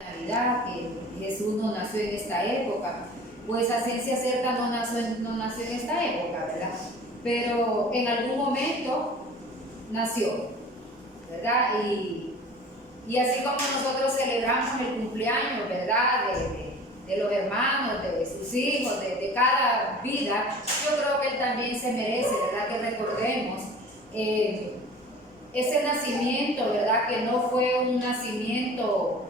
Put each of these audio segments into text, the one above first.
Navidad, que Jesús no nació en esta época, pues a ciencia cierta no nació en esta época, ¿verdad? Pero en algún momento nació, ¿verdad? Y así como nosotros celebramos el cumpleaños, ¿verdad? De los hermanos, de sus hijos, de cada vida, yo creo que él también se merece, ¿verdad? Que recordemos ese nacimiento, ¿verdad? Que no fue un nacimiento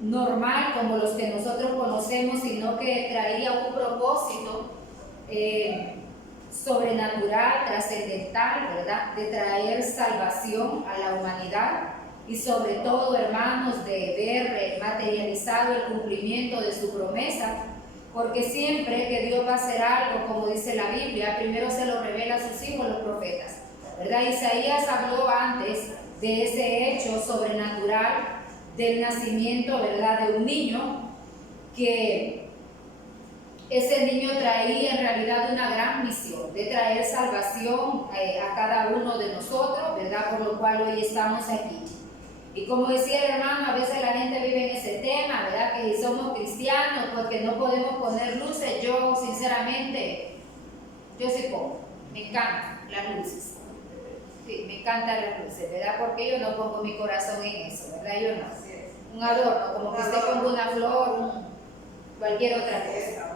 normal como los que nosotros conocemos, sino que traía un propósito sobrenatural, trascendental, ¿verdad? De traer salvación a la humanidad y sobre todo, hermanos, de ver materializado el cumplimiento de su promesa, porque siempre que Dios va a hacer algo, como dice la Biblia, primero se lo revela a sus hijos, los profetas, ¿verdad? Isaías habló antes de ese hecho sobrenatural del nacimiento, ¿verdad?, de un niño, que ese niño traía en realidad una gran misión de traer salvación a cada uno de nosotros, ¿verdad?, por lo cual hoy estamos aquí. Y como decía el hermano, a veces la gente vive en ese tema, ¿verdad?, que si somos cristianos, pues que no podemos poner luces. Yo, sinceramente, yo sí pongo, me encantan las luces. Sí, me encantan las luces, ¿verdad? Porque yo no pongo mi corazón en eso, ¿verdad? Yo no. Un adorno, como que usted ponga una flor, cualquier otra cosa.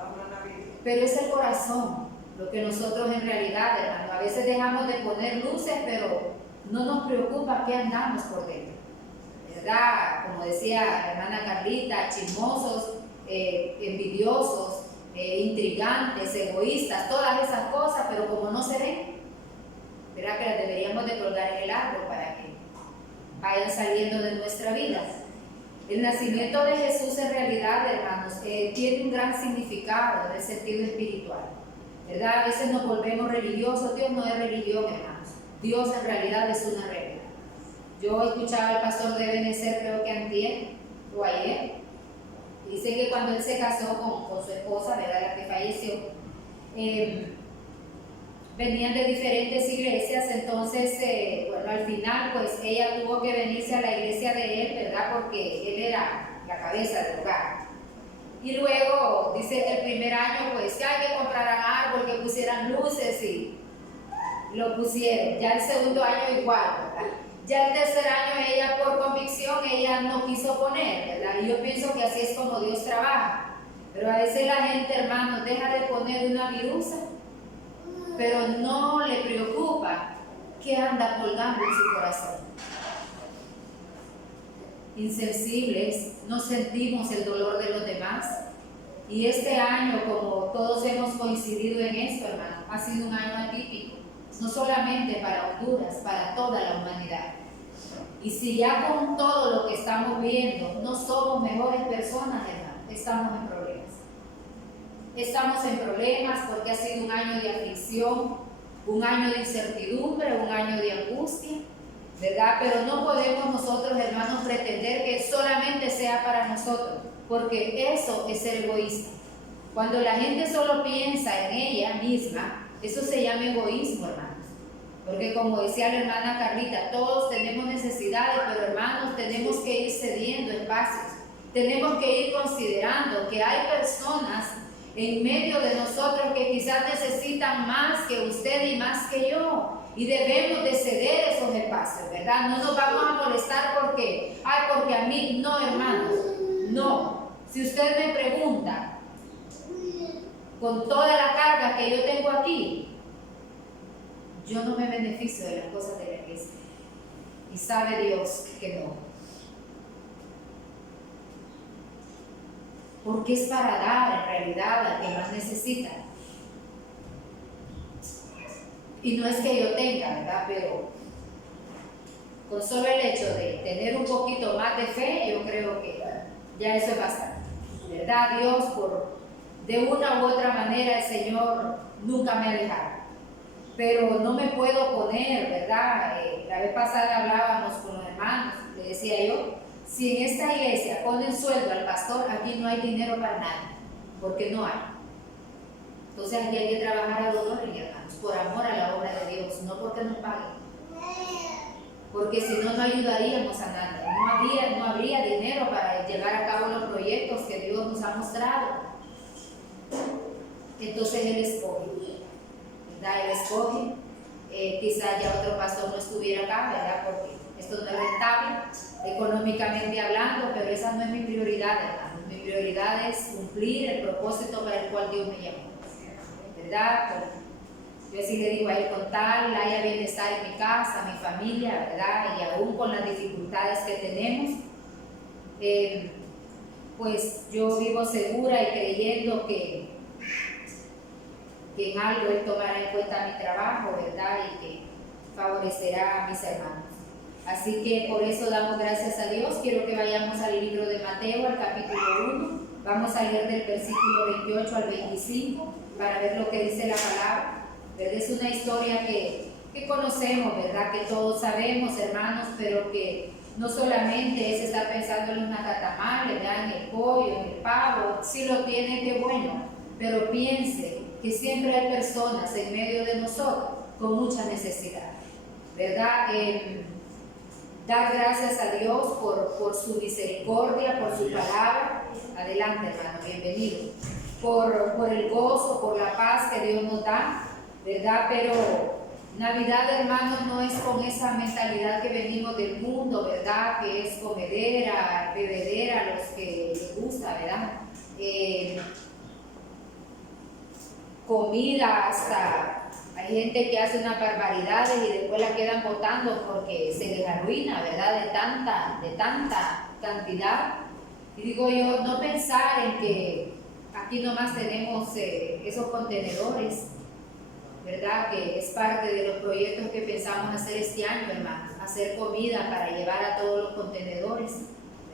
Pero es el corazón, lo que nosotros en realidad, hermano, a veces dejamos de poner luces, pero no nos preocupa qué andamos por dentro, ¿verdad? Como decía la hermana Carlita, chismosos, envidiosos, intrigantes, egoístas, todas esas cosas, pero como no se ven, ¿verdad? Que las deberíamos de colgar en el árbol para que vayan saliendo de nuestra vida. El nacimiento de Jesús en realidad, hermanos, tiene un gran significado en el sentido espiritual, ¿verdad? A veces nos volvemos religiosos. Dios no es religión, hermanos. Dios en realidad es una regla. Yo escuchaba al pastor de Benecer, creo que antier o ayer, dice que cuando él se casó con su esposa, ¿verdad?, la que falleció, venían de diferentes iglesias. Entonces, bueno, al final, pues ella tuvo que venirse a la iglesia de él, ¿verdad?, porque él era la cabeza del hogar. Y luego, dice que el primer año, pues que hay que comprar árbol, que pusieran luces, y lo pusieron. Ya el segundo año igual, ¿verdad? Ya el tercer año ella, por convicción, ella no quiso poner, ¿verdad? Y yo pienso que así es como Dios trabaja. Pero a veces la gente, hermanos, deja de poner una virusa, pero no le preocupa qué anda colgando en su corazón. Insensibles, no sentimos el dolor de los demás. Y este año, como todos hemos coincidido en esto, hermano, ha sido un año atípico, no solamente para Honduras, para toda la humanidad. Y si ya con todo lo que estamos viendo no somos mejores personas, hermano, estamos en problemas. Estamos en problemas porque ha sido un año de aflicción, un año de incertidumbre, un año de angustia, ¿verdad? Pero no podemos nosotros, hermanos, pretender que solamente sea para nosotros, porque eso es ser egoísta. Cuando la gente solo piensa en ella misma, eso se llama egoísmo, hermanos. Porque como decía la hermana Carlita, todos tenemos necesidades, pero hermanos, tenemos que ir cediendo espacios. Tenemos que ir considerando que hay personas en medio de nosotros que quizás necesitan más que usted y más que yo, y debemos de ceder esos espacios, ¿verdad? No nos vamos a molestar porque a mí no, hermanos, no. Si usted me pregunta, con toda la carga que yo tengo aquí, yo no me beneficio de las cosas de la iglesia, y sabe Dios que no. Porque es para dar en realidad al que más necesita. Y no es que yo tenga, ¿verdad? Pero con solo el hecho de tener un poquito más de fe, yo creo que ya eso es bastante, ¿verdad? Dios, de una u otra manera, el Señor nunca me ha dejado. Pero no me puedo poner, ¿verdad? La vez pasada hablábamos con los hermanos, le decía yo, si en esta iglesia ponen sueldo al pastor, aquí no hay dinero para nada, porque no hay. Entonces aquí hay que trabajar a los dólares, hermanos, por amor a la obra de Dios, no porque nos paguen. Porque si no, no ayudaríamos a nadie, no habría dinero ha mostrado. Entonces Él escoge, ¿verdad? Él escoge. Quizá ya otro pastor no estuviera acá, ¿verdad? Porque esto no es rentable, económicamente hablando, pero esa no es mi prioridad, hermano. Mi prioridad es cumplir el propósito para el cual Dios me llamó, ¿verdad? Yo sí le digo a Él, con tal haya bienestar en mi casa, mi familia, ¿verdad? Y aún con las dificultades que tenemos, pues yo vivo segura y creyendo que en algo Él tomará en cuenta mi trabajo, ¿verdad? Y que favorecerá a mis hermanos. Así que por eso damos gracias a Dios. Quiero que vayamos al libro de Mateo, al capítulo 1. Vamos a leer del versículo 28 al 25 para ver lo que dice la palabra. ¿Verdad? Es una historia que conocemos, ¿verdad? Que todos sabemos, hermanos, pero que no solamente es estar pensando en una nacatamal, ¿verdad? En el pollo, en el pavo. Si lo tiene, qué bueno, pero piense que siempre hay personas en medio de nosotros con mucha necesidad, ¿verdad? Dar gracias a Dios por su misericordia, por su palabra. Adelante, hermano, bienvenido. Por el gozo, por la paz que Dios nos da, ¿verdad? Pero Navidad, hermanos, no es con esa mentalidad que venimos del mundo, ¿verdad? Que es comedera, bebedera, a los que les gusta, ¿verdad? Comida hasta... Hay gente que hace unas barbaridades y después la quedan botando porque se les arruina, ¿verdad? De tanta cantidad. Y digo yo, no pensar en que aquí nomás tenemos esos contenedores, ¿verdad? Que es parte de los proyectos que pensamos hacer este año, hermanos. Hacer comida para llevar a todos los contenedores,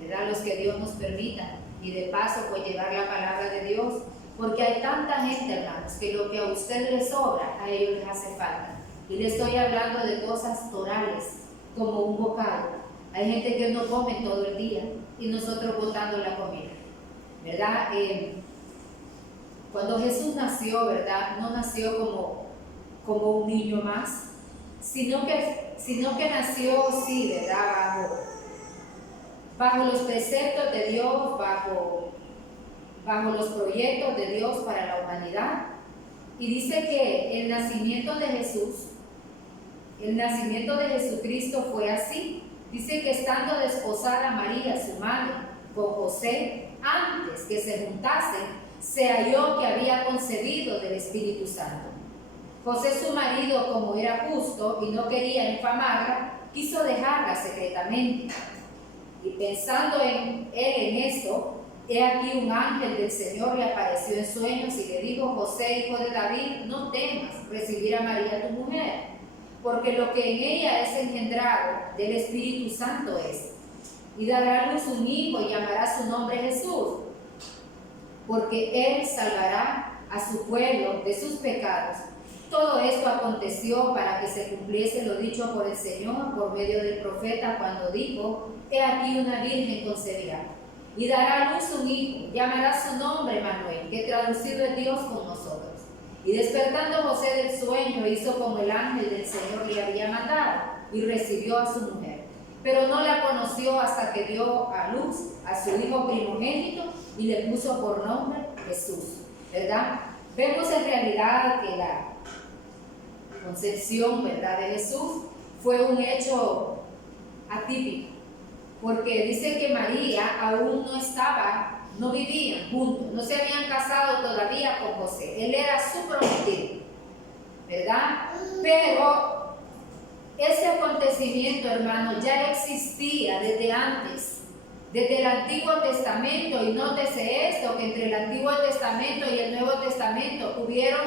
¿verdad? Los que Dios nos permita. Y de paso, pues llevar la palabra de Dios. Porque hay tanta gente, hermanos, que lo que a usted le sobra, a ellos les hace falta. Y le estoy hablando de cosas torales, como un bocado. Hay gente que no come todo el día y nosotros botando la comida, ¿verdad? Cuando Jesús nació, ¿verdad? No nació como un niño más, sino que nació, sí, ¿verdad? Bajo los preceptos de Dios, bajo los proyectos de Dios para la humanidad. Y dice que el nacimiento de Jesucristo fue así. Dice que estando desposada María, su madre, con José, antes que se juntasen, se halló que había concebido del Espíritu Santo. José, su marido, como era justo y no quería infamarla, quiso dejarla secretamente. Y pensando en esto, he aquí un ángel del Señor le apareció en sueños y le dijo: José, hijo de David, no temas recibir a María tu mujer, porque lo que en ella es engendrado del Espíritu Santo es. Y dará a luz un hijo y llamará su nombre Jesús, porque él salvará a su pueblo de sus pecados. Todo esto aconteció para que se cumpliese lo dicho por el Señor por medio del profeta cuando dijo: he aquí una virgen concebirá y dará a luz un hijo, llamará su nombre Manuel, que traducido es Dios con nosotros. Y despertando José del sueño, hizo como el ángel del Señor le había mandado, y recibió a su mujer. Pero no la conoció hasta que dio a luz a su hijo primogénito, y le puso por nombre Jesús, ¿verdad? Vemos en realidad que la concepción, ¿verdad?, de Jesús fue un hecho atípico. Porque dice que María aún no vivían juntos, no se habían casado todavía con José. Él era su prometido, ¿verdad? Pero ese acontecimiento, hermano, ya existía desde antes, desde el Antiguo Testamento. Y nótese esto, que entre el Antiguo Testamento y el Nuevo Testamento hubieron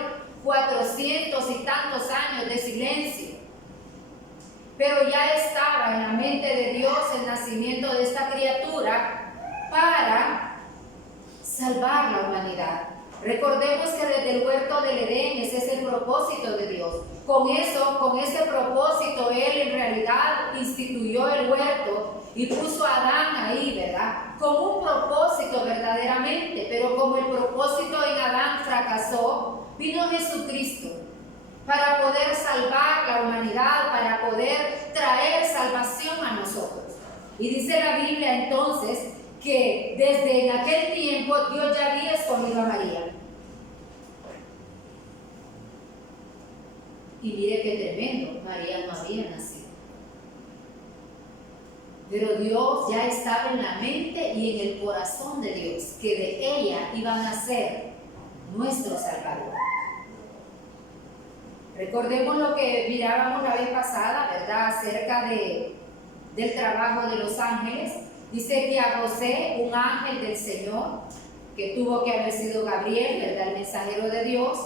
400 y tantos años de silencio. Pero ya estaba en la mente de Dios el nacimiento de esta criatura para salvar la humanidad. Recordemos que desde el huerto del Edén ese es el propósito de Dios. Con ese propósito Él en realidad instituyó el huerto y puso a Adán ahí, ¿verdad? Con un propósito verdaderamente, pero como el propósito en Adán fracasó, vino Jesucristo para poder salvar la humanidad, para poder traer salvación a nosotros. Y dice la Biblia entonces que desde en aquel tiempo Dios ya había escogido a María. Y mire qué tremendo, María no había nacido. Pero Dios ya estaba en la mente y en el corazón de Dios, que de ella iba a nacer nuestro Salvador. Recordemos lo que mirábamos la vez pasada, ¿verdad? Acerca del trabajo de los ángeles. Dice que a José, un ángel del Señor, que tuvo que haber sido Gabriel, ¿verdad? El mensajero de Dios,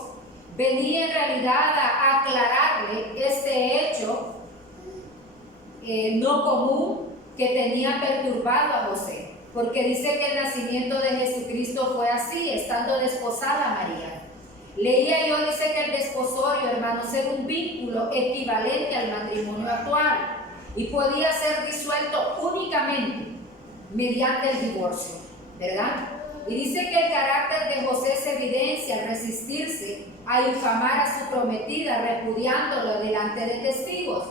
venía en realidad a aclararle este hecho no común que tenía perturbado a José. Porque dice que el nacimiento de Jesucristo fue así, estando desposada María. Leía yo, dice que el desposorio, hermanos, era un vínculo equivalente al matrimonio actual y podía ser disuelto únicamente mediante el divorcio, ¿verdad? Y dice que el carácter de José se evidencia al resistirse a infamar a su prometida, repudiándolo delante de testigos.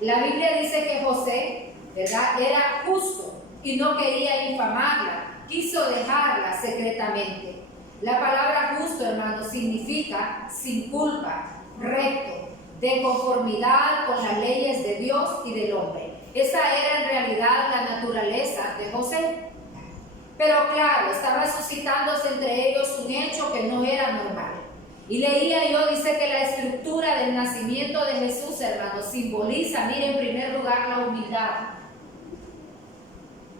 La Biblia dice que José, ¿verdad?, era justo y no quería infamarla, quiso dejarla secretamente. La palabra justo, hermanos, significa sin culpa, recto, de conformidad con las leyes de Dios y del hombre. Esa era en realidad la naturaleza de José. Pero claro, estaba suscitándose entre ellos un hecho que no era normal. Y leía yo, dice que la estructura del nacimiento de Jesús, hermanos, simboliza, mire, en primer lugar, la humildad.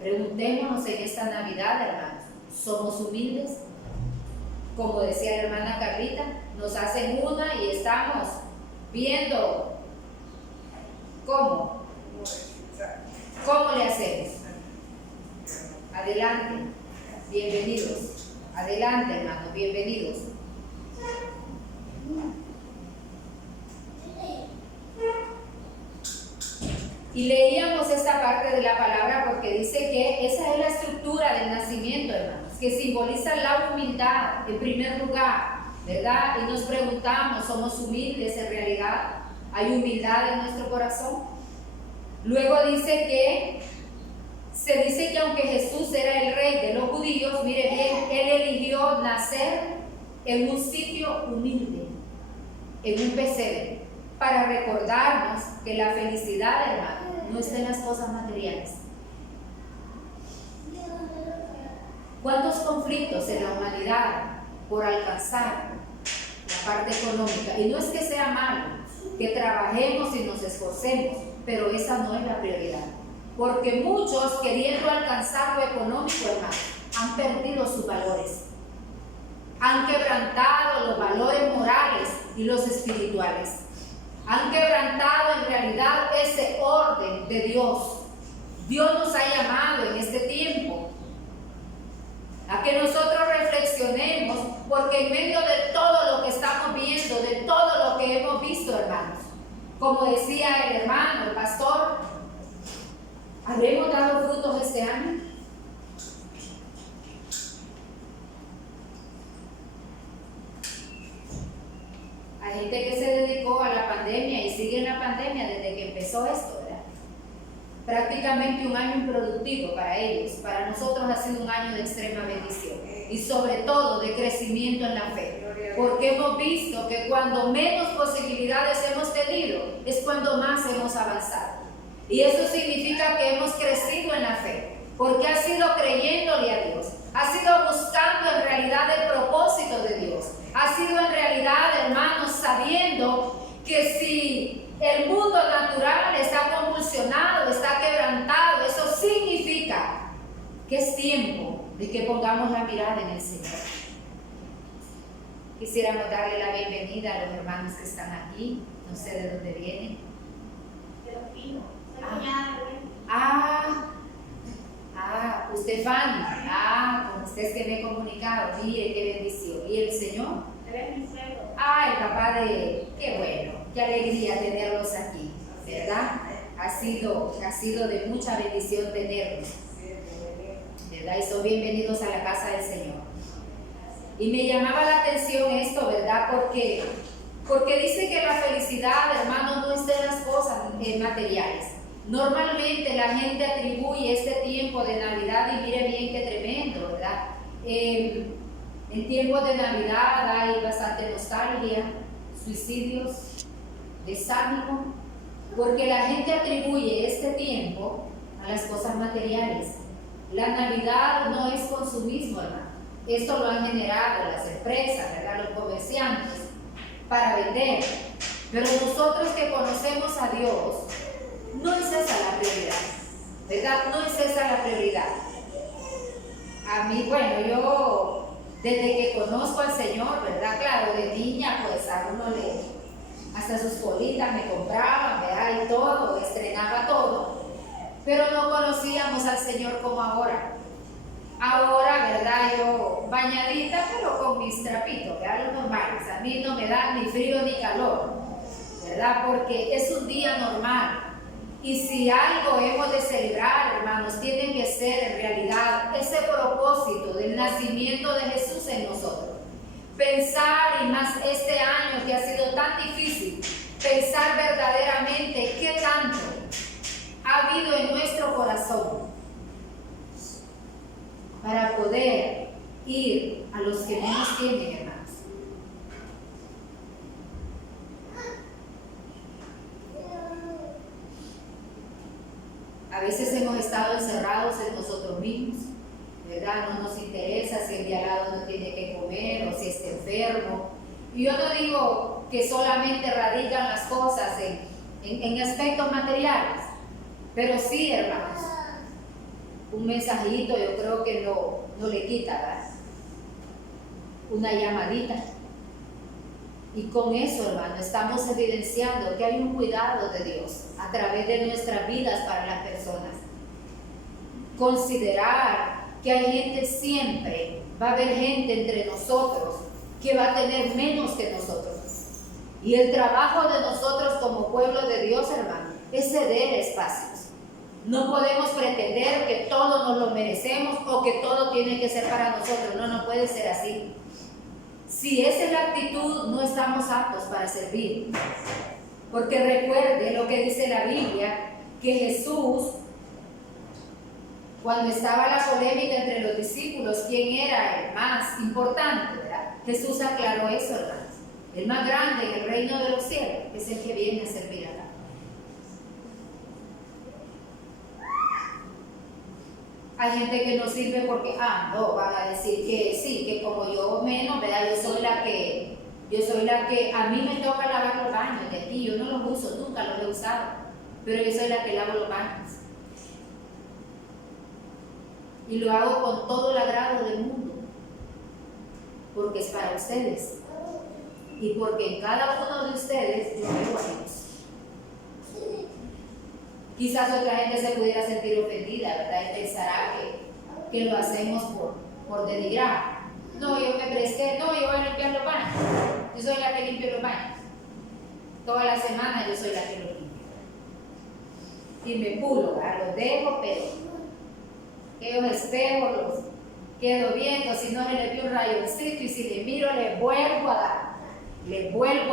Preguntémonos en esta Navidad, hermanos, ¿somos humildes? Como decía la hermana Carlita, nos hacen una y estamos viendo cómo le hacemos. Adelante, bienvenidos. Adelante, hermanos, bienvenidos. Y leíamos esta parte de la palabra porque dice que esa es la estructura del nacimiento, hermanos, que simboliza la humildad en primer lugar, ¿verdad? Y nos preguntamos, ¿somos humildes en realidad? ¿Hay humildad en nuestro corazón? Luego se dice que aunque Jesús era el rey de los judíos, mire bien, él eligió nacer en un sitio humilde, en un pesebre, para recordarnos que la felicidad, hermano, no está en las cosas materiales. ¿Cuántos conflictos en la humanidad por alcanzar la parte económica? Y no es que sea malo, que trabajemos y nos esforcemos, pero esa no es la prioridad. Porque muchos, queriendo alcanzar lo económico, hermano, han perdido sus valores. Han quebrantado los valores morales y los espirituales. Han quebrantado en realidad ese orden de Dios. Dios nos ha llamado en este tiempo a que nosotros reflexionemos, porque en medio de todo lo que estamos viendo, de todo lo que hemos visto, hermanos, como decía el hermano, el pastor, ¿habremos dado frutos este año? Hay gente que se dedicó a la pandemia y sigue en la pandemia desde que empezó esto, ¿verdad? Prácticamente un año improductivo para ellos. Para nosotros ha sido un año de extrema bendición y sobre todo de crecimiento en la fe, porque hemos visto que cuando menos posibilidades hemos tenido es cuando más hemos avanzado. Y eso significa que hemos crecido en la fe, porque ha sido creyéndole a Dios, ha sido buscando en realidad el propósito de Dios, ha sido en realidad, hermanos, sabiendo que si el mundo natural está convulsionado, está quebrantado, eso significa que es tiempo de que pongamos la mirada en el Señor. Quisiéramos darle la bienvenida a los hermanos que están aquí, no sé de dónde vienen. Usted Fanny, con usted es que me he comunicado, mire qué bendición. ¿Y el Señor? El papá de, qué bueno, qué alegría tenerlos aquí, ¿verdad? Ha sido de mucha bendición tenerlos, ¿verdad? Y son bienvenidos a la casa del Señor. Y me llamaba la atención esto, ¿verdad? Porque dice que la felicidad, hermano, no está en las cosas materiales. Normalmente la gente atribuye este tiempo de Navidad, y mire bien qué tremendo, ¿verdad? En tiempos de Navidad hay bastante nostalgia, suicidios, desánimo, porque la gente atribuye este tiempo a las cosas materiales. La Navidad no es consumismo, hermano. Esto lo han generado las empresas, ¿verdad? Los comerciantes, para vender. Pero nosotros que conocemos a Dios, no es esa la prioridad, ¿verdad? No es esa la prioridad. A mí, bueno, yo desde que conozco al Señor, ¿verdad? Claro, de niña, pues a uno hasta sus colitas me compraban, ¿verdad? Y todo, estrenaba todo. Pero no conocíamos al Señor como ahora. Ahora, ¿verdad? Yo bañadita, pero con mis trapitos, ¿verdad? Los normales. A mí no me da ni frío ni calor, ¿verdad? Porque es un día normal. Y si algo hemos de celebrar, hermanos, tiene que ser en realidad ese propósito del nacimiento de Jesús en nosotros. Pensar, y más este año que ha sido tan difícil, pensar verdaderamente qué tanto ha habido en nuestro corazón para poder ir a los que menos tienen, hermanos. A veces hemos estado encerrados en nosotros mismos, ¿verdad? No nos interesa si el de al lado no tiene que comer o si está enfermo. Y yo no digo que solamente radican las cosas en aspectos materiales, pero sí, hermanos, un mensajito yo creo que no le quita, ¿verdad? Una llamadita. Y con eso, hermano, estamos evidenciando que hay un cuidado de Dios a través de nuestras vidas para las personas. Considerar que hay gente siempre, va a haber gente entre nosotros que va a tener menos que nosotros. Y el trabajo de nosotros como pueblo de Dios, hermano, es ceder espacios. No podemos pretender que todo nos lo merecemos o que todo tiene que ser para nosotros. No puede ser así. Si esa es la actitud, no estamos aptos para servir. Porque recuerde lo que dice la Biblia, que Jesús, cuando estaba la polémica entre los discípulos, ¿quién era el más importante? ¿Verdad? Jesús aclaró eso, hermanos. El más grande en el reino de los cielos es el que viene a servir acá. Hay gente que no sirve porque, no, van a decir que sí, que como yo menos, ¿verdad? Yo soy la que, a mí me toca lavar los baños de aquí, yo no los uso, nunca los he usado, pero yo soy la que lavo los baños. Y lo hago con todo el agrado del mundo, porque es para ustedes, y porque en cada uno de ustedes yo veo a Dios. Quizás otra gente se pudiera sentir ofendida, ¿verdad? Y pensará que lo hacemos por denigrar. No, yo me presté, no, yo voy a limpiar los baños. Yo soy la que limpio los baños. Toda la semana yo soy la que los limpio. Y me pulo, ¿verdad? Los dejo, pero aquellos espejos los quedo viendo, si no le doy un rayoncito y si le miro le vuelvo a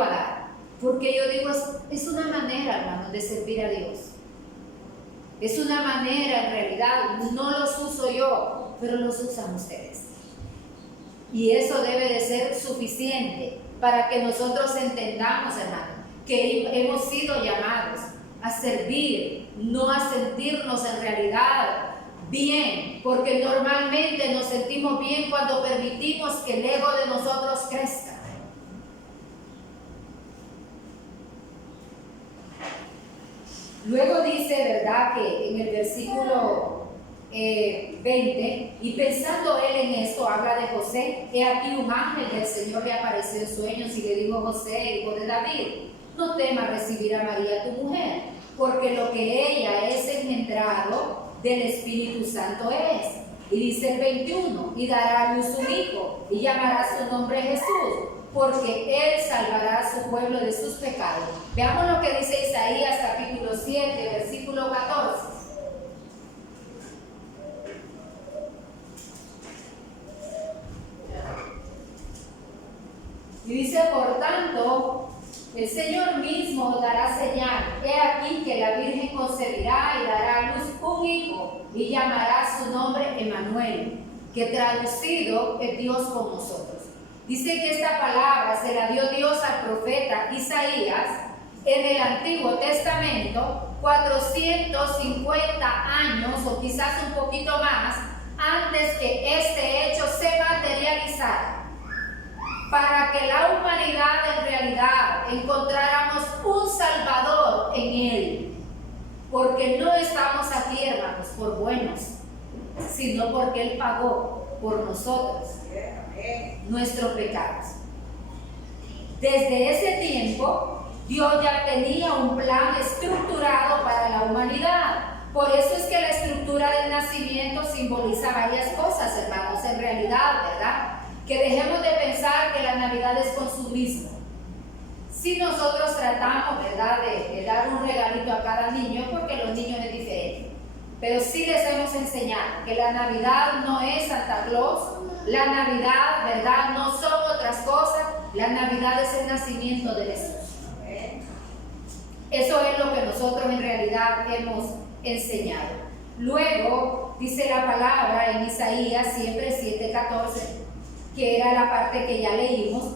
dar. Porque yo digo, es una manera, hermanos, de servir a Dios. Es una manera, en realidad, no los uso yo, pero los usan ustedes. Y eso debe de ser suficiente para que nosotros entendamos, hermano, que hemos sido llamados a servir, no a sentirnos en realidad bien, porque normalmente nos sentimos bien cuando permitimos que el ego de nosotros crezca. Luego dice, ¿verdad?, que en el versículo 20, y pensando él en esto, habla de José. He aquí un ángel del Señor le apareció en sueños y le dijo: José, hijo de David, no temas recibir a María tu mujer, porque lo que ella es engendrado del Espíritu Santo es. Y dice el 21, y dará a luz un hijo, y llamará su nombre Jesús, porque él salvará a su pueblo de sus pecados. Veamos lo que dice Isaías capítulo 7, versículo 14. Y dice: por tanto, el Señor mismo dará señal. He aquí que la Virgen concebirá y dará a luz un hijo, y llamará su nombre Emmanuel, que traducido es Dios con nosotros. Dice que esta palabra se la dio Dios al profeta Isaías en el Antiguo Testamento 450 años o quizás un poquito más antes que este hecho se materializara, para que la humanidad en realidad encontráramos un Salvador en Él, porque no estamos aquí, hermanos, por buenos, sino porque Él pagó por nosotros nuestros pecados. Desde ese tiempo, Dios ya tenía un plan estructurado para la humanidad. Por eso es que la estructura del nacimiento simboliza varias cosas, hermanos, en realidad, ¿verdad? Que dejemos de pensar que la Navidad es consumismo. Si nosotros tratamos, ¿verdad?, de dar un regalito a cada niño, porque los niños es diferente. Pero sí les hemos enseñado que la Navidad no es Santa Claus, la Navidad, ¿verdad?, no son otras cosas, la Navidad es el nacimiento de Jesús. Eso es lo que nosotros en realidad hemos enseñado. Luego, dice la palabra en Isaías, siempre 7:14, que era la parte que ya leímos.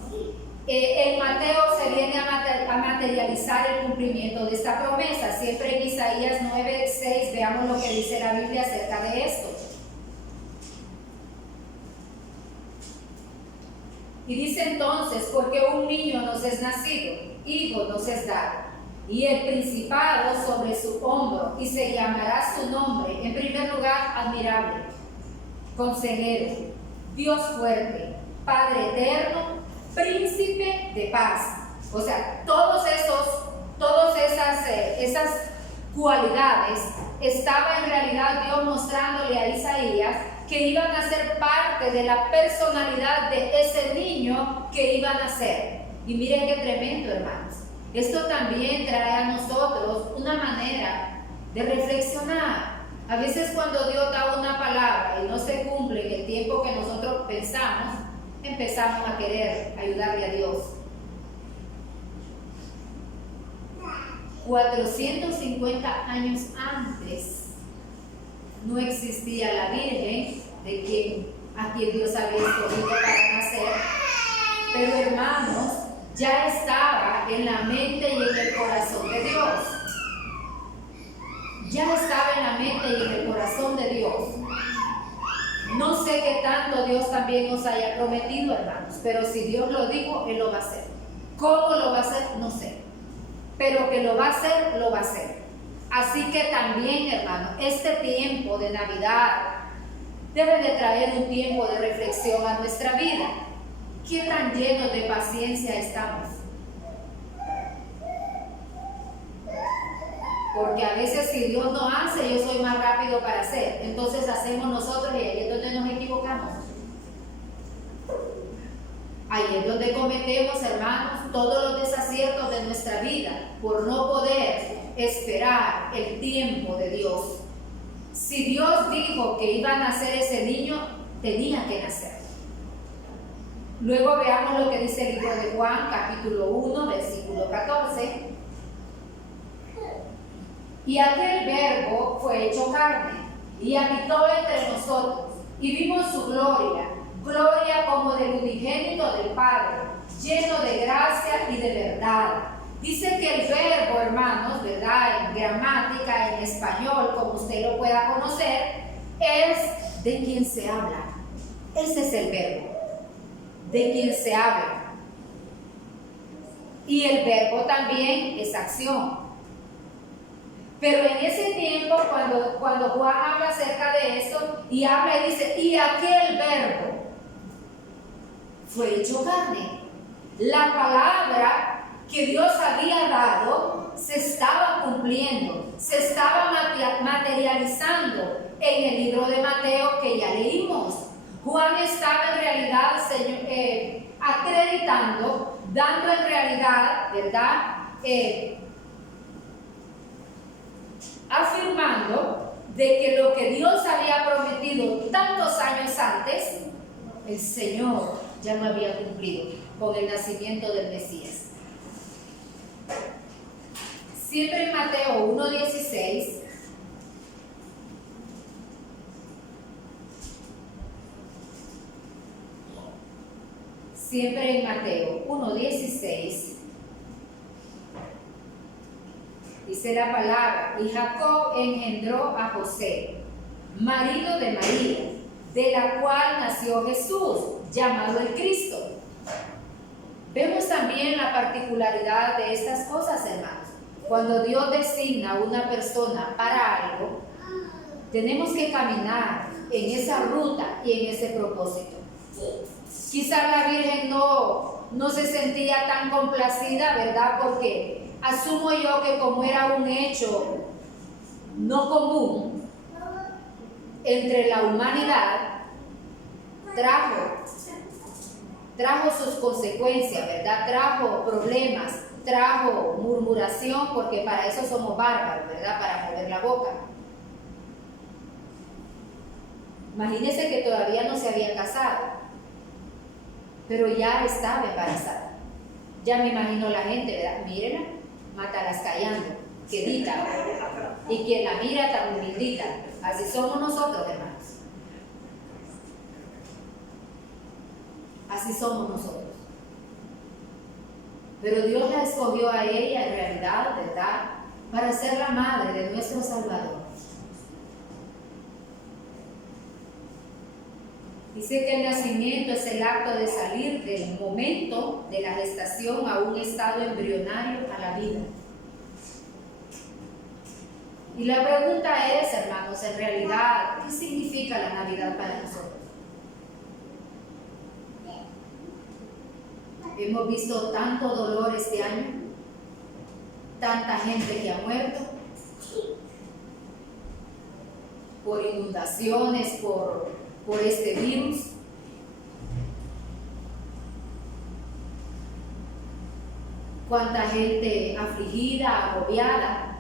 En Mateo se viene a materializar el cumplimiento de esta promesa. Siempre en Isaías 9:6 veamos lo que dice la Biblia acerca de esto. Y dice entonces, porque un niño nos es nacido, hijo nos es dado, y el principado sobre su hombro, y se llamará su nombre, en primer lugar, admirable, consejero, Dios fuerte, Padre eterno, príncipe de paz. O sea, todas esas cualidades estaba en realidad Dios mostrándole a Isaías que iban a ser parte de la personalidad de ese niño que iba a nacer. Y miren qué tremendo, hermanos. Esto también trae a nosotros una manera de reflexionar. A veces cuando Dios da una palabra y no se cumple en el tiempo que nosotros pensamos, empezamos a querer ayudarle a Dios. 450 años antes no existía la Virgen a quien Dios había escogido para nacer, pero hermanos, ya estaba en la mente y en el corazón de Dios. Ya estaba en la mente y en el corazón de Dios. No sé qué tanto Dios también nos haya prometido, hermanos, pero si Dios lo dijo, Él lo va a hacer. ¿Cómo lo va a hacer? No sé. Pero que lo va a hacer, lo va a hacer. Así que también, hermanos, este tiempo de Navidad debe de traer un tiempo de reflexión a nuestra vida. ¿Qué tan llenos de paciencia estamos? Porque a veces si Dios no hace, yo soy más rápido para hacer. Entonces hacemos nosotros y ahí es donde nos equivocamos. Ahí es donde cometemos, hermanos, todos los desaciertos de nuestra vida por no poder esperar el tiempo de Dios. Si Dios dijo que iba a nacer ese niño, tenía que nacer. Luego veamos lo que dice el libro de Juan, capítulo 1, versículo 14. Y aquel verbo fue hecho carne, y habitó entre nosotros, y vimos su gloria, gloria como del unigénito del Padre, lleno de gracia y de verdad. Dice que el verbo, hermanos, ¿verdad?, en gramática, en español, como usted lo pueda conocer, es de quien se habla. Ese es el verbo, de quien se habla. Y el verbo también es acción. Pero en ese tiempo, cuando Juan habla acerca de esto, y habla y dice, y aquel verbo fue hecho carne. La palabra que Dios había dado se estaba cumpliendo, se estaba materializando en el libro de Mateo que ya leímos. Juan estaba en realidad acreditando, dando en realidad, ¿verdad?, afirmando de que lo que Dios había prometido tantos años antes, el Señor ya lo había cumplido con el nacimiento del Mesías. Siempre en Mateo 1:16 siempre en Mateo 1:16, dice la palabra: y Jacob engendró a José, marido de María, de la cual nació Jesús, llamado el Cristo. Vemos también la particularidad de estas cosas, hermanos. Cuando Dios designa a una persona para algo, tenemos que caminar en esa ruta y en ese propósito. Quizás la Virgen no se sentía tan complacida, ¿verdad? Porque asumo yo que como era un hecho no común entre la humanidad, trajo sus consecuencias, ¿verdad? Trajo problemas, trajo murmuración, porque para eso somos bárbaros, ¿verdad? Para mover la boca. Imagínense que todavía no se había casado, pero ya estaba embarazada. Ya me imagino la gente, ¿verdad? Mírenla, mátalas callando, quedita. Y quien la mira tan humildita. Así somos nosotros, hermanos. Así somos nosotros. Pero Dios la escogió a ella en realidad, ¿verdad?, para ser la madre de nuestro Salvador. Dice que el nacimiento es el acto de salir del momento de la gestación a un estado embrionario a la vida. Y la pregunta es, hermanos, en realidad, ¿qué significa la Navidad para nosotros? Hemos visto tanto dolor este año, tanta gente que ha muerto, por inundaciones, por este virus. Cuánta gente afligida, agobiada.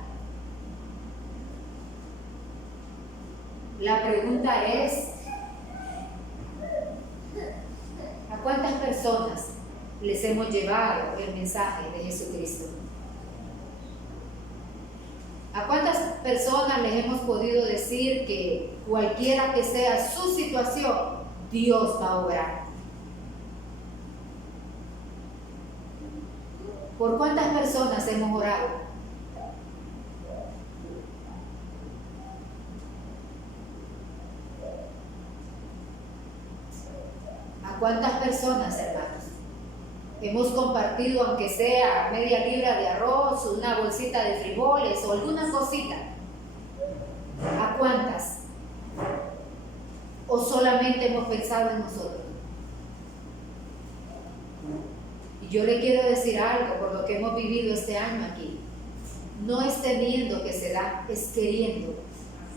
La pregunta es, ¿a cuántas personas les hemos llevado el mensaje de Jesucristo? ¿A cuántas personas les hemos podido decir que cualquiera que sea su situación, Dios va a obrar? ¿Por cuántas personas hemos orado? ¿A cuántas personas, hermanos, hemos compartido, aunque sea media libra de arroz, una bolsita de frijoles o alguna cosita? ¿A cuántas? ¿O solamente hemos pensado en nosotros? Y yo le quiero decir algo por lo que hemos vivido este año aquí. No es teniendo que se da, es queriendo.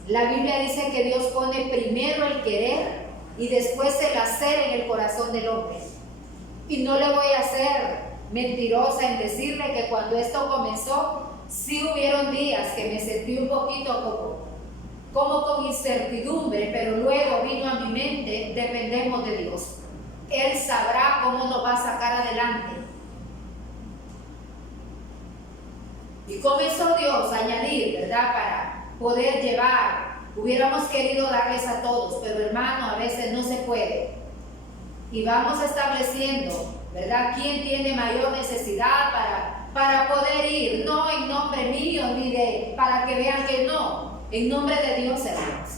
La Biblia dice que Dios pone primero el querer y después el hacer en el corazón del hombre. Y no le voy a ser mentirosa en decirle que cuando esto comenzó, sí hubieron días que me sentí un poquito como con incertidumbre, pero luego vino a mi mente: dependemos de Dios. Él sabrá cómo nos va a sacar adelante. Y comenzó Dios a añadir, ¿verdad?, para poder llevar. Hubiéramos querido darles a todos, pero hermano, a veces no se puede. Y vamos estableciendo, ¿verdad?, quién tiene mayor necesidad para poder ir, no en nombre mío ni para que vean que no, en nombre de Dios, hermanos.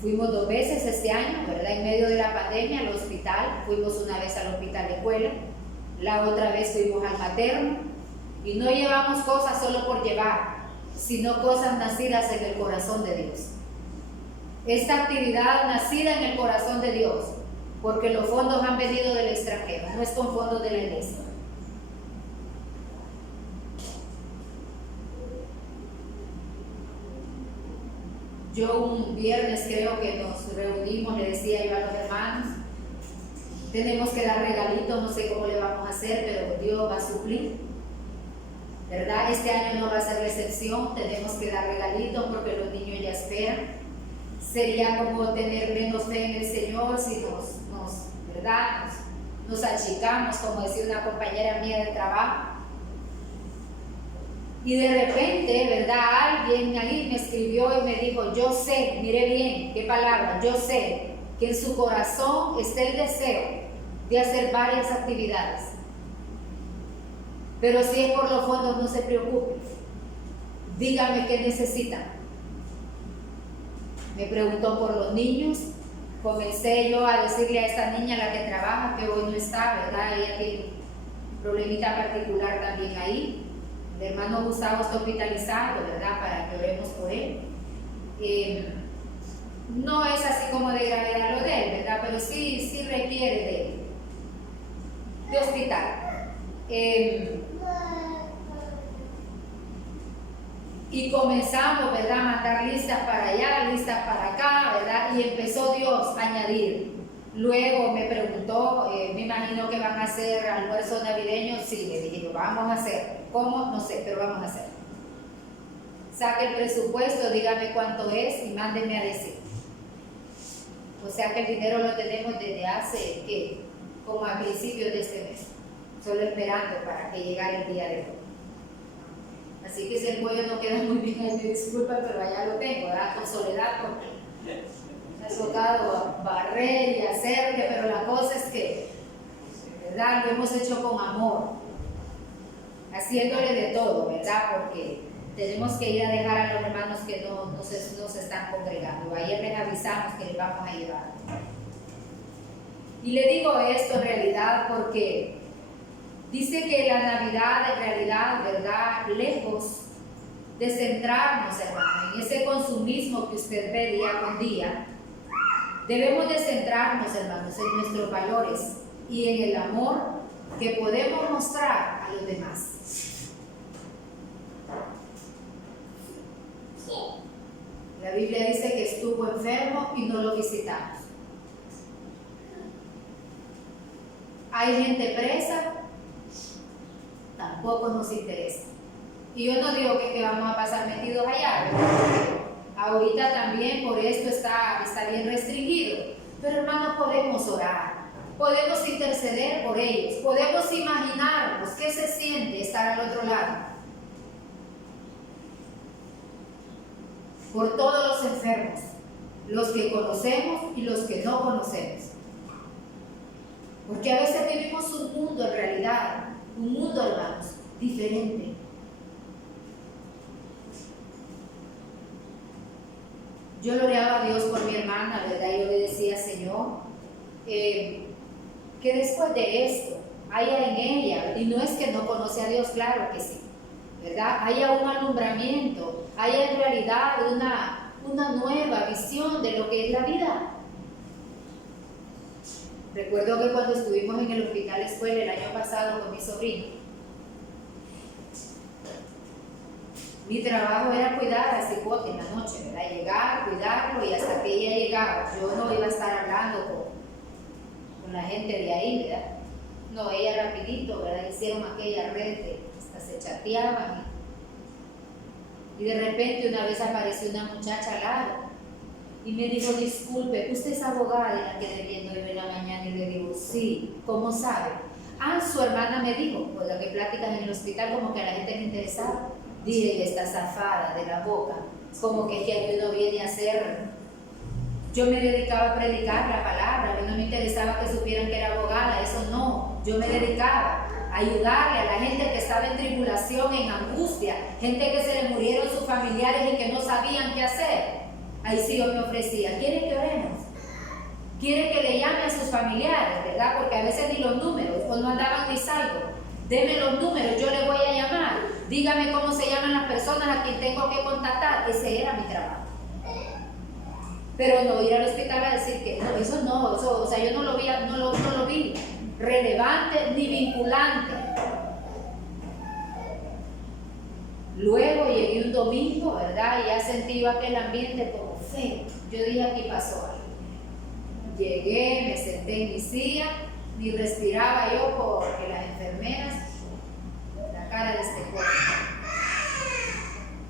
Fuimos 2 veces este año, ¿verdad?, en medio de la pandemia al hospital. Fuimos una vez al hospital de Cuela, la otra vez fuimos al materno. Y no llevamos cosas solo por llevar, sino cosas nacidas en el corazón de Dios. Esta actividad nacida en el corazón de Dios, porque los fondos han venido del extranjero, no es con fondos de la iglesia. Yo un viernes creo que nos reunimos, le decía yo a los hermanos, tenemos que dar regalitos, no sé cómo le vamos a hacer, pero Dios va a suplir, ¿verdad? Este año no va a ser la excepción, tenemos que dar regalitos porque los niños ya esperan. Sería como tener menos fe en el Señor si ¿verdad?, nos achicamos, como decía una compañera mía de trabajo. Y de repente, ¿verdad?, alguien ahí me escribió y me dijo: yo sé, mire bien, qué palabra, yo sé que en su corazón esté el deseo de hacer varias actividades. Pero si es por los fondos, no se preocupe. Dígame qué necesitan. Me preguntó por los niños. Comencé yo a decirle a esta niña, la que trabaja, que hoy no está, ¿verdad? Ella tiene un problemita particular también ahí. El hermano Gustavo está hospitalizado, ¿verdad? Para que oremos por él. No es así como de gravedad lo de él, ¿verdad? Pero sí requiere de hospital. Y comenzamos, ¿verdad? A mandar listas para allá, listas para acá, ¿verdad? Y empezó Dios a añadir. Luego me preguntó, me imagino que van a hacer almuerzo navideño. Sí, le dije, vamos a hacer. ¿Cómo? No sé, pero vamos a hacer. Saque el presupuesto, dígame cuánto es y mándeme a decir. O sea que el dinero lo tenemos desde hace, ¿qué? Como a principios de este mes. Solo esperando para que llegara el día de hoy. Así que si el cuello no queda muy bien, me disculpan, pero allá lo tengo, ¿verdad? Con soledad, porque me ha tocado barrer y hacerle, pero la cosa es que, ¿verdad? Lo hemos hecho con amor, haciéndole de todo, ¿verdad? Porque tenemos que ir a dejar a los hermanos que no se están congregando. Ayer les avisamos que les vamos a llevar. Y le digo esto en realidad porque dice que la Navidad en realidad, ¿verdad? Lejos de centrarnos, hermano, en ese consumismo que usted ve día con día, debemos de centrarnos, hermanos, en nuestros valores y en el amor que podemos mostrar a los demás. La Biblia dice que estuvo enfermo y no lo visitamos. Hay gente presa, tampoco nos interesa. Y yo no digo que vamos a pasar metidos allá, ¿verdad? Ahorita también por esto está bien restringido. Pero hermanos, podemos orar, podemos interceder por ellos, podemos imaginarnos qué se siente estar al otro lado. Por todos los enfermos, los que conocemos y los que no conocemos. Porque a veces vivimos un mundo en realidad, un mundo, hermanos, diferente. Yo le oraba a Dios por mi hermana, ¿verdad? Yo le decía, Señor, que después de esto haya en ella, y no es que no conoce a Dios, claro que sí, ¿verdad? Haya un alumbramiento, haya en realidad una nueva visión de lo que es la vida. Recuerdo que cuando estuvimos en el hospital escuela el año pasado con mi sobrino, mi trabajo era cuidar a Cipote en la noche, ¿verdad? Llegar, cuidarlo y hasta que ella llegaba. Yo no iba a estar hablando con la gente de ahí, ¿verdad? No, ella rapidito, ¿verdad? Hicieron aquella red de hasta se chateaban. Y de repente una vez apareció una muchacha al lado y me dijo, disculpe, usted es abogada, y la quedé viendo yo en la mañana y le digo, sí, ¿cómo sabe? Ah, su hermana me dijo, pues lo que platicas en el hospital como que a la gente le interesaba. Dije que está zafada de la boca, es como que aquí uno viene a hacer. Yo me dedicaba a predicar la palabra, a mí no me interesaba que supieran que era abogada, eso no, yo me dedicaba a ayudarle a la gente que estaba en tribulación, en angustia, gente que se le murieron sus familiares y que no sabían qué hacer. Ahí sí yo me ofrecía, ¿quiere que oremos? ¿Quiere que le llame a sus familiares, verdad? Porque a veces ni los números, o no andaban ni salvo. Deme los números, yo le voy a llamar. Dígame cómo se llaman las personas a quien tengo que contactar. Ese era mi trabajo. Pero no ir al hospital a decir que no, eso no, eso, o sea, yo no lo vi relevante ni vinculante. Luego llegué un domingo, ¿verdad? Y ya sentí yo aquel ambiente como feo. Yo dije, aquí pasó algo. Llegué, me senté en mi silla, ni respiraba yo porque las enfermeras, la cara de este cuerpo.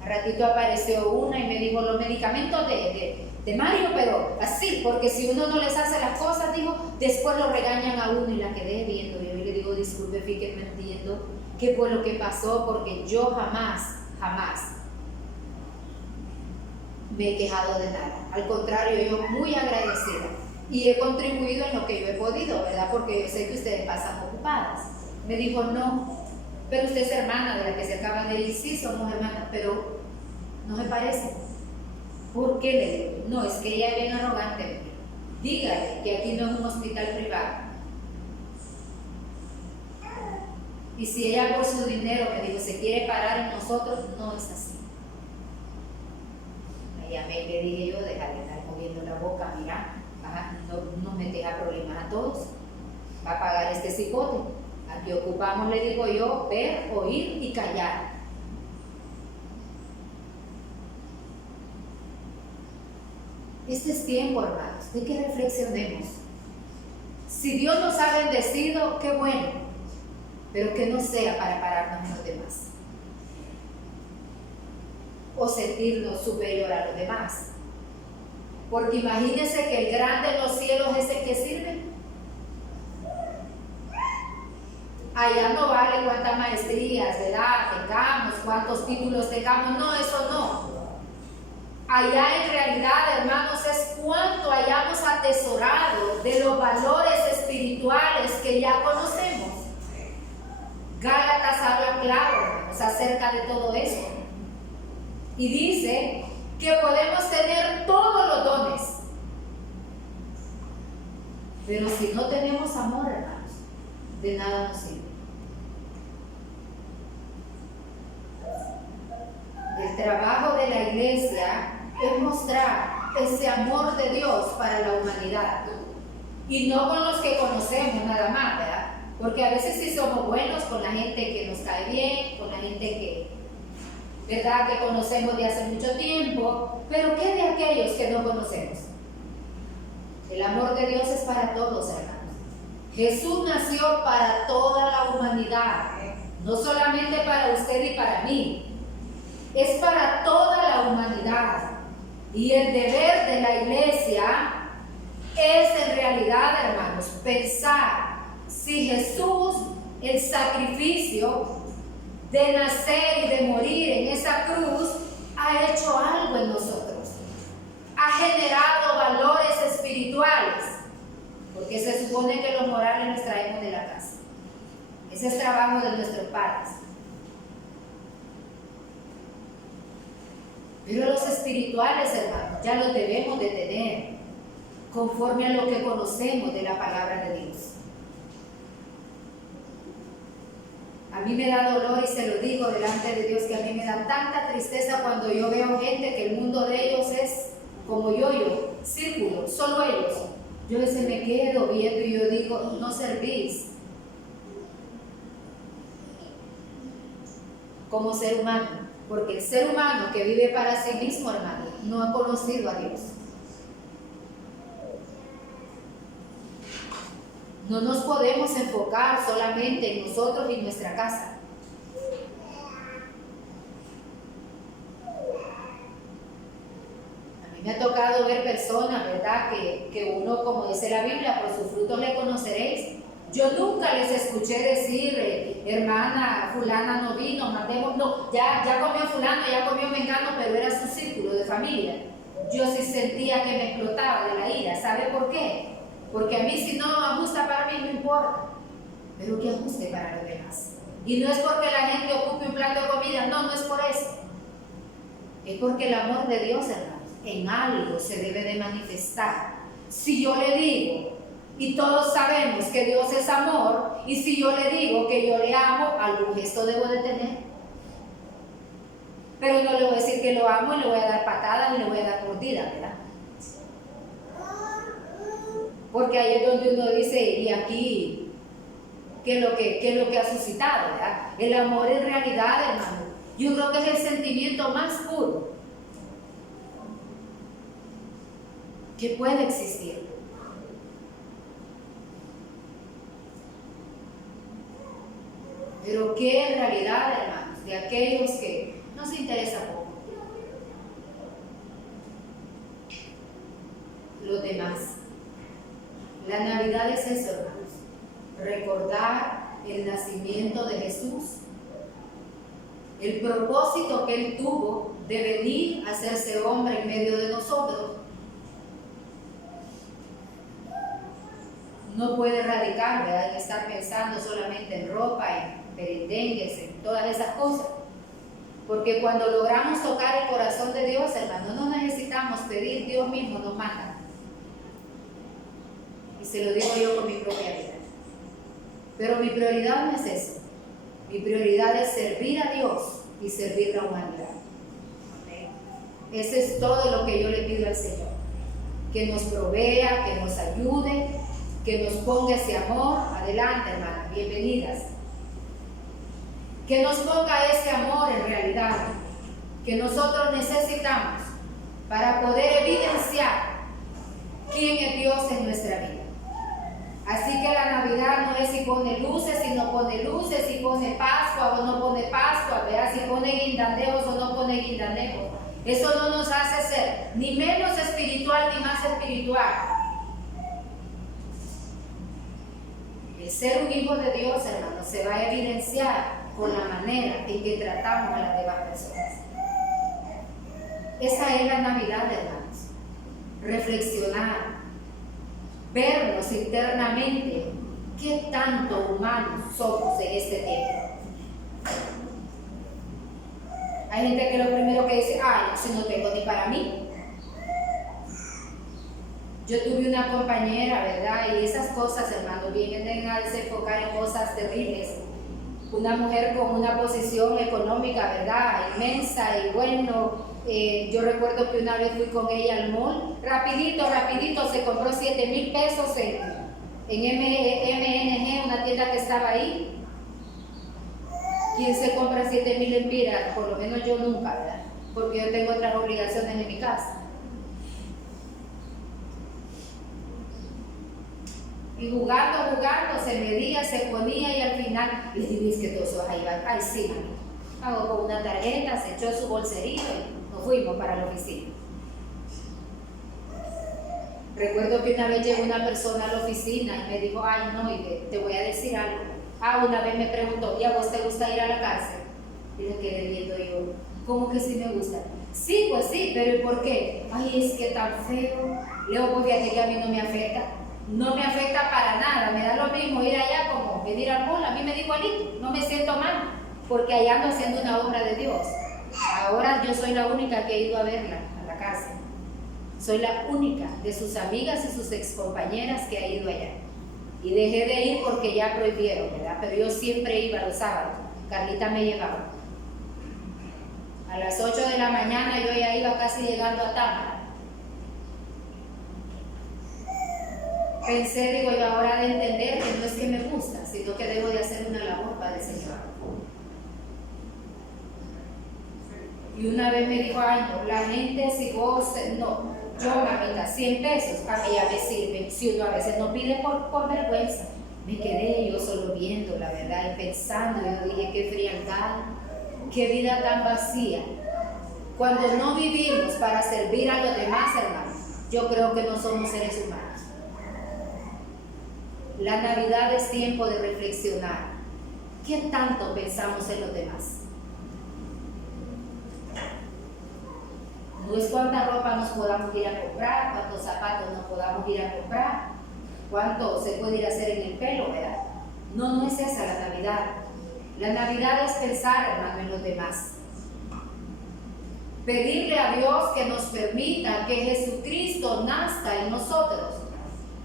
Al ratito apareció una y me dijo, los medicamentos de Mario, pero así, porque si uno no les hace las cosas, dijo, después lo regañan a uno, y la quedé viendo. Yo le digo, disculpe, fíjate, no entiendo qué fue lo que pasó, porque yo jamás me he quejado de nada. Al contrario, yo muy agradecida y he contribuido en lo que yo he podido, ¿verdad? Porque yo sé que ustedes pasan ocupadas. Me dijo, no, pero usted es hermana de la que se acaba de ir. Sí, somos hermanas, pero no me parece. ¿Por qué? Le digo, no, es que ella es bien arrogante. Dígale que aquí no es un hospital privado. Y si ella por su dinero, me dijo, se quiere parar en nosotros, no es así. Me llamé y le dije yo, deja de estar moviendo la boca, mira, no me deja problemas a todos. Va a pagar este cipote. Aquí ocupamos, le digo yo, ver, oír y callar. Este es tiempo, hermanos, de que reflexionemos. Si Dios nos ha bendecido, qué bueno, pero que no sea para pararnos en los demás o sentirnos superior a los demás. Porque imagínense que el grande en los cielos es el que sirve. Allá no vale cuántas maestrías, ¿verdad?, tengamos, cuántos títulos tengamos, no, eso no. Allá en realidad, hermanos, es cuánto hayamos atesorado de los valores espirituales que ya conocemos. Gálatas habla claro, hermanos, acerca de todo eso. Y dice que podemos tener todos los dones. Pero si no tenemos amor, hermanos, de nada nos sirve. El trabajo de la iglesia es mostrar ese amor de Dios para la humanidad. Y no con los que conocemos nada más, ¿verdad? Porque a veces sí somos buenos con la gente que nos cae bien, con la gente que, ¿verdad?, que conocemos de hace mucho tiempo. Pero ¿qué de aquellos que no conocemos? El amor de Dios es para todos, hermanos. Jesús nació para toda la humanidad, no solamente para usted y para mí. Es para toda la humanidad. Y el deber de la iglesia es en realidad, hermanos, pensar si Jesús, el sacrificio de nacer y de morir en esa cruz, ha hecho algo en nosotros. Ha generado valores espirituales. Porque se supone que los morales los traemos de la casa. Ese es trabajo de nuestros padres. Pero los espirituales, hermanos, ya los debemos de tener conforme a lo que conocemos de la palabra de Dios. A mí me da dolor y se lo digo delante de Dios, que a mí me da tanta tristeza cuando yo veo gente que el mundo de ellos es como yo, círculo, solo ellos. Yo ese me quedo viendo y yo digo, no servís como ser humano. Porque el ser humano que vive para sí mismo, hermano, no ha conocido a Dios. No nos podemos enfocar solamente en nosotros y nuestra casa. A mí me ha tocado ver personas, ¿verdad?, que uno, como dice la Biblia, por sus frutos le conoceréis. Yo nunca les escuché decir, hermana, fulana no vino, mandemos, no, ya comió fulano, ya comió mengano, pero era su círculo de familia. Yo sí sentía que me explotaba de la ira. ¿Sabe por qué? Porque a mí si no ajusta para mí no importa, pero que ajuste para los demás. Y no es porque la gente ocupe un plato de comida, no es por eso. Es porque el amor de Dios, hermanos, en algo se debe de manifestar. Si yo le digo, y todos sabemos que Dios es amor, y si yo le digo que yo le amo, algún gesto debo de tener. Pero no le voy a decir que lo amo y le voy a dar patadas ni le voy a dar mordida, ¿verdad? Porque ahí es donde uno dice, y aquí, ¿qué es lo que ha suscitado, ¿verdad? El amor en realidad, hermano, yo creo que es el sentimiento más puro que puede existir. Pero ¿qué en realidad, hermanos, de aquellos que nos interesa poco? Los demás. La Navidad es eso, hermanos. Recordar el nacimiento de Jesús. El propósito que Él tuvo de venir a hacerse hombre en medio de nosotros. no puede radicar, ¿verdad?, en estar pensando solamente en ropa, en merendengues, en todas esas cosas. Porque cuando logramos tocar el corazón de Dios, hermano, no necesitamos pedir, Dios mismo nos manda. Y se lo digo yo con mi propia vida. Pero mi prioridad no es eso. Mi prioridad es servir a Dios y servir a la humanidad. Eso es todo lo que yo le pido al Señor. Que nos provea, que nos ayude, que nos ponga ese amor. Adelante, hermanas, bienvenidas. Que nos ponga ese amor en realidad que nosotros necesitamos para poder evidenciar quién es Dios en nuestra vida. Así que la Navidad no es si pone luces, si no pone luces, si pone Pascua o no pone Pascua, ¿verdad?, si pone guindandeos o no pone guindandeos. Eso no nos hace ser ni menos espiritual ni más espiritual. El ser un hijo de Dios, hermano, se va a evidenciar con la manera en que tratamos a las demás personas. Esa es la Navidad, hermanos. Reflexionar, vernos internamente qué tanto humanos somos en este tiempo. Hay gente que lo primero que dice, ay, si no tengo ni para mí. Yo tuve una compañera, ¿verdad? Y esas cosas, hermano, vienen a desenfocar en cosas terribles. Una mujer con una posición económica, ¿verdad?, inmensa, y bueno, yo recuerdo que una vez fui con ella al mall, rapidito, se compró 7,000 pesos en MNG, una tienda que estaba ahí. ¿Quién se compra 7,000 lempiras? Por lo menos yo nunca, ¿verdad?, porque yo tengo otras obligaciones en mi casa. Y jugando, se medía, se ponía, y al final le digo, es que todo se va a llevar. Ay, sí, mami. Pagó con una tarjeta, se echó su bolserito y nos fuimos para la oficina. Recuerdo que una vez llegó una persona a la oficina y me dijo, ay, no, y te voy a decir algo. Una vez me preguntó, ¿y a vos te gusta ir a la cárcel? Y le quedé viendo yo, ¿cómo que sí me gusta? Sí, pues sí, pero ¿y por qué? Ay, es que tan feo. Leo, pues fíjate que a mí no me afecta. No me afecta para nada, me da lo mismo ir allá como venir al mall, a mí me da igualito, no me siento mal, porque allá ando haciendo una obra de Dios. Ahora yo soy la única que he ido a verla a la cárcel. Soy la única de sus amigas y sus excompañeras que ha ido allá. Y dejé de ir porque ya prohibieron, ¿verdad? Pero yo siempre iba los sábados. Carlita me llevaba. A las 8 de la mañana yo ya iba casi llegando a Támara. Pensé, digo yo, ahora de entender que no es que me gusta, sino que debo de hacer una labor para el Señor. Y una vez me dijo, ay no, la gente si vos, no, yo mamita, 100 pesos, a mí ya me sirven. Si uno a veces no pide por vergüenza. Me quedé yo solo viendo, la verdad, y pensando, yo dije, qué frialdad, qué vida tan vacía. Cuando no vivimos para servir a los demás, hermanos, yo creo que no somos seres humanos. La Navidad es tiempo de reflexionar. ¿Qué tanto pensamos en los demás? No es cuánta ropa nos podamos ir a comprar, cuántos zapatos nos podamos ir a comprar, cuánto se puede ir a hacer en el pelo, ¿verdad? No es esa la Navidad. La Navidad es pensar, hermano, en los demás. Pedirle a Dios que nos permita que Jesucristo nazca en nosotros.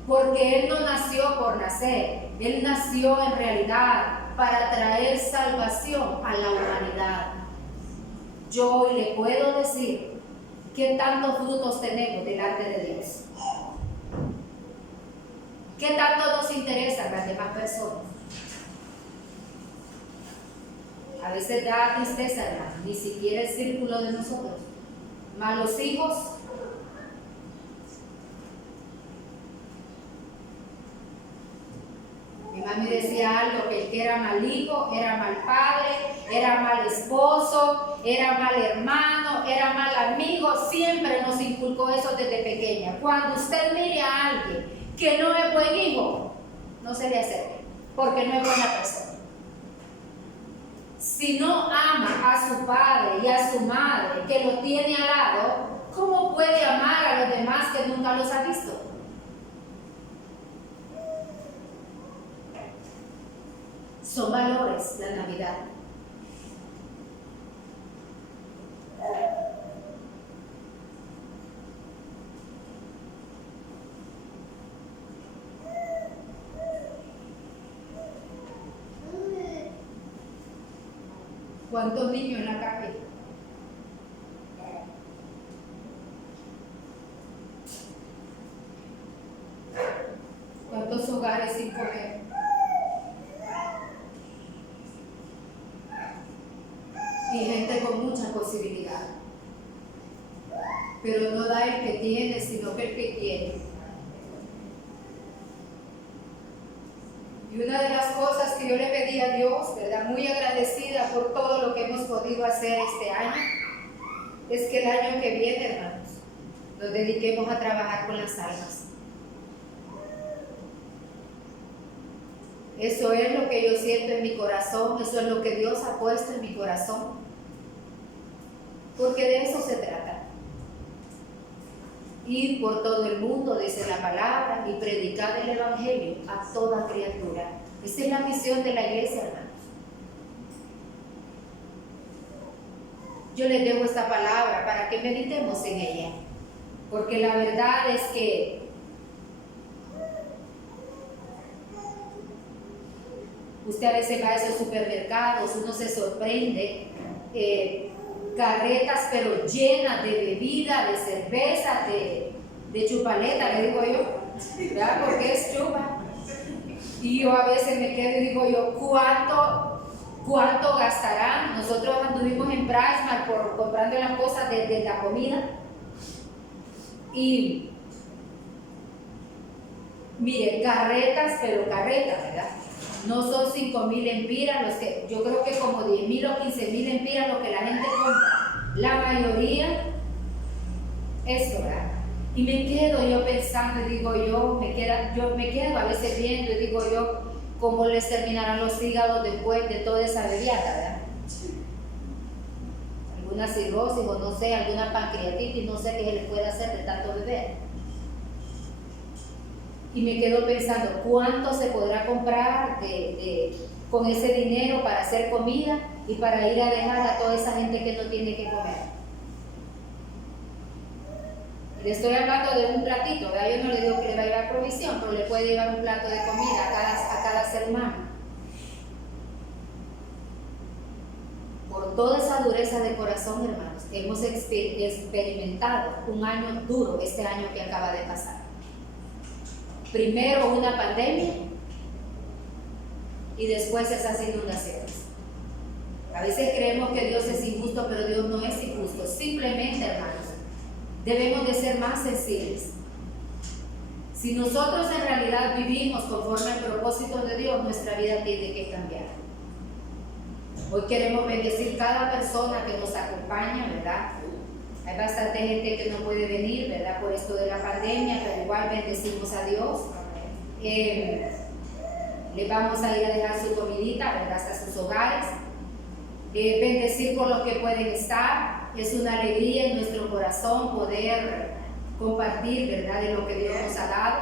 Porque Él no nació por nacer, Él nació en realidad para traer salvación a la humanidad. Yo hoy le puedo decir qué tantos frutos tenemos delante de Dios. ¿Qué tanto nos interesan las demás personas? A veces da tristeza, hermano, ni siquiera el círculo de nosotros. Más los hijos. Mi mami decía algo, que el que era mal hijo, era mal padre, era mal esposo, era mal hermano, era mal amigo. Siempre nos inculcó eso desde pequeña. Cuando usted mire a alguien que no es buen hijo, no se le acerque, porque no es buena persona. Si no ama a su padre y a su madre que lo tiene al lado, ¿cómo puede amar a los demás que nunca los ha visto? Son valores la Navidad. ¿Cuántos niños en la calle? ¿Cuántos hogares sin comer? Y gente con mucha posibilidad. Pero no da el que tiene, sino que el que quiere. Y una de las cosas que yo le pedí a Dios, ¿verdad? Muy agradecida por todo lo que hemos podido hacer este año, es que el año que viene, hermanos, nos dediquemos a trabajar con las almas. Eso es lo que yo siento en mi corazón, eso es lo que Dios ha puesto en mi corazón. Porque de eso se trata. Ir por todo el mundo, dice la palabra, y predicar el Evangelio a toda criatura. Esa es la misión de la iglesia, hermanos. Yo les dejo esta palabra para que meditemos en ella. Porque la verdad es que usted a veces va a esos supermercados, uno se sorprende, carretas pero llenas de bebida, de cerveza, de chupaleta, le digo yo, ¿verdad? Porque es chupa. Y yo a veces me quedo y digo yo, ¿cuánto gastarán? Nosotros anduvimos en Pricemart comprando las cosas de la comida. Y mire, carretas, pero carretas, ¿verdad? No son 5,000 empiras, los que, yo creo que como 10,000 o 15,000 empiras lo que la gente compra. La mayoría, eso, ¿verdad? Y me quedo yo pensando y digo yo me quedo a veces viendo y digo yo, ¿cómo les terminarán los hígados después de toda esa bebiada, ¿verdad? Alguna cirrosis o no sé, alguna pancreatitis, no sé qué se les puede hacer de tanto beber. Y me quedo pensando, ¿cuánto se podrá comprar con ese dinero para hacer comida y para ir a dejar a toda esa gente que no tiene que comer? Y le estoy hablando de un platito, ¿verdad? Yo no le digo que le va a llevar provisión, pero le puede llevar un plato de comida a cada ser humano. Por toda esa dureza de corazón, hermanos, hemos experimentado un año duro, este año que acaba de pasar. Primero una pandemia y después esas inundaciones. A veces creemos que Dios es injusto, pero Dios no es injusto. Simplemente, hermanos, debemos de ser más sensibles. Si nosotros en realidad vivimos conforme al propósito de Dios, nuestra vida tiene que cambiar. Hoy queremos bendecir cada persona que nos acompaña, ¿verdad? Hay bastante gente que no puede venir, ¿verdad? Por esto de la pandemia, pero igual bendecimos a Dios. Le vamos a ir a dejar su comidita, ¿verdad? Hasta sus hogares. Bendecir por los que pueden estar. Es una alegría en nuestro corazón poder compartir, ¿verdad? De lo que Dios nos ha dado.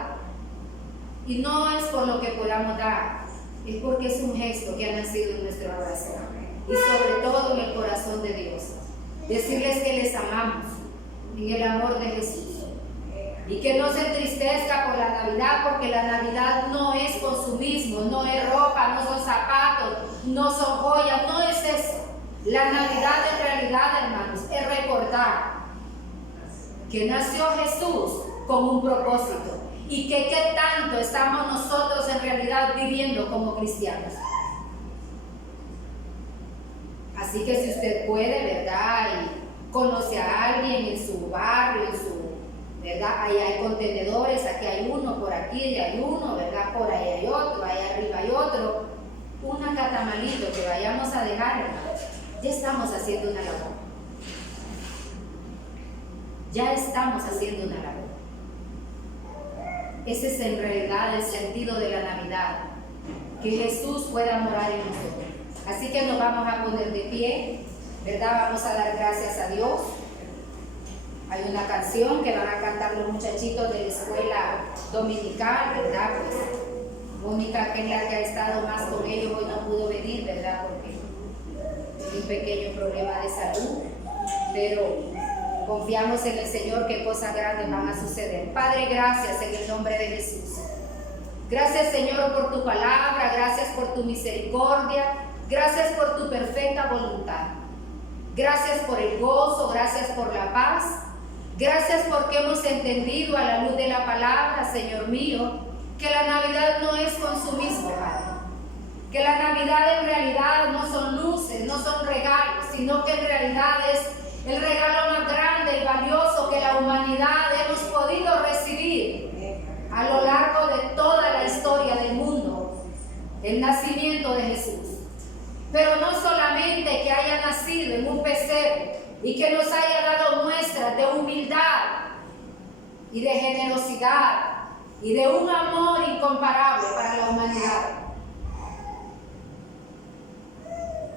Y no es por lo que podamos dar, es porque es un gesto que ha nacido en nuestro corazón. Y sobre todo en el corazón de Dios. Decirles que les amamos en el amor de Jesús y que no se entristezca por la Navidad, porque la Navidad no es consumismo, no es ropa, no son zapatos, no son joyas, no es eso. La Navidad en realidad, hermanos, es recordar que nació Jesús con un propósito y que qué tanto estamos nosotros en realidad viviendo como cristianos. Así que si usted puede, ¿verdad? Y conoce a alguien en su barrio, ¿verdad? Ahí hay contenedores, aquí hay uno, por aquí hay uno, ¿verdad? Por ahí hay otro, ahí arriba hay otro. Un catamalito que vayamos a dejar, hermanos. Ya estamos haciendo una labor. Ya estamos haciendo una labor. Ese es en realidad el sentido de la Navidad. Que Jesús pueda morar en nosotros. Así que nos vamos a poner de pie, ¿verdad? Vamos a dar gracias a Dios. Hay una canción que van a cantar los muchachitos de la escuela dominical, ¿verdad? Pues Mónica, que es la que ha estado más con ellos, hoy no pudo venir, ¿verdad? Porque tiene un pequeño problema de salud, pero confiamos en el Señor que cosas grandes van a suceder. Padre, gracias en el nombre de Jesús. Gracias, Señor, por tu palabra, gracias por tu misericordia, gracias por tu perfecta voluntad. Gracias por el gozo, gracias por la paz, gracias porque hemos entendido a la luz de la palabra, Señor mío, que la Navidad no es consumismo, Padre. Que la Navidad en realidad no son luces, no son regalos, sino que en realidad es el regalo más grande y valioso que la humanidad hemos podido recibir a lo largo de toda la historia del mundo, el nacimiento de Jesús. Pero no solamente que haya nacido en un pesebre y que nos haya dado muestras de humildad y de generosidad y de un amor incomparable para la humanidad,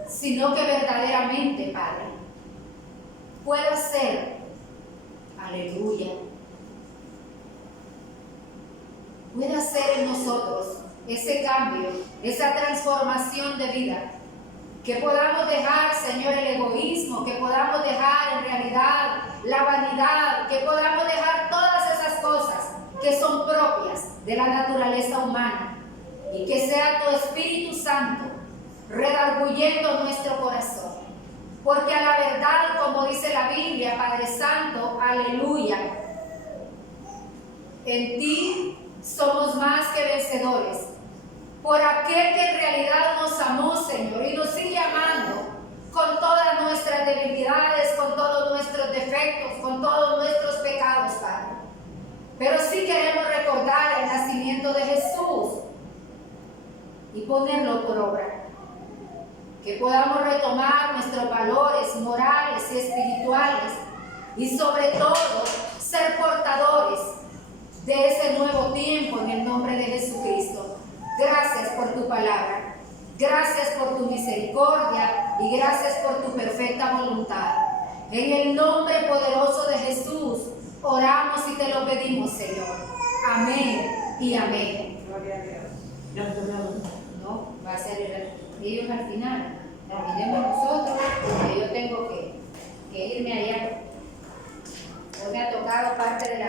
sino que verdaderamente, Padre, pueda ser, aleluya, pueda ser en nosotros ese cambio, esa transformación de vida, que podamos dejar, Señor, el egoísmo, que podamos dejar en realidad la vanidad, que podamos dejar todas esas cosas que son propias de la naturaleza humana, y que sea tu Espíritu Santo redarguyendo nuestro corazón. Porque a la verdad, como dice la Biblia, Padre Santo, aleluya, en ti somos más que vencedores, por aquel que en realidad nos amó, Señor, y nos sigue amando con todas nuestras debilidades, con todos nuestros defectos, con todos nuestros pecados, Padre. Pero sí queremos recordar el nacimiento de Jesús y ponerlo por obra. Que podamos retomar nuestros valores morales y espirituales y sobre todo ser portadores de ese nuevo tiempo en el nombre de Jesucristo. Gracias por tu palabra, gracias por tu misericordia y gracias por tu perfecta voluntad. En el nombre poderoso de Jesús oramos y te lo pedimos, Señor. Amén y amén. Gloria a Dios. No, va a ser ellos al final. Terminemos nosotros, porque yo tengo que irme allá. Hoy me ha tocado parte de la